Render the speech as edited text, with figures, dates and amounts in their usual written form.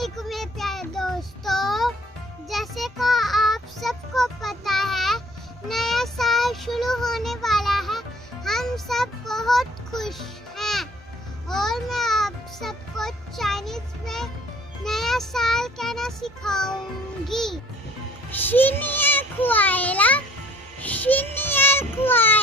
वालेकुम मेरे प्यारे दोस्तों। जैसे का आप सबको पता है, नया साल शुरू होने वाला है। हम सब बहुत खुश हैं और मैं आप सबको चाइनीज में नया साल कहना सिखाऊंगी। शिनिया खुआएला, शिनिया खुआएला।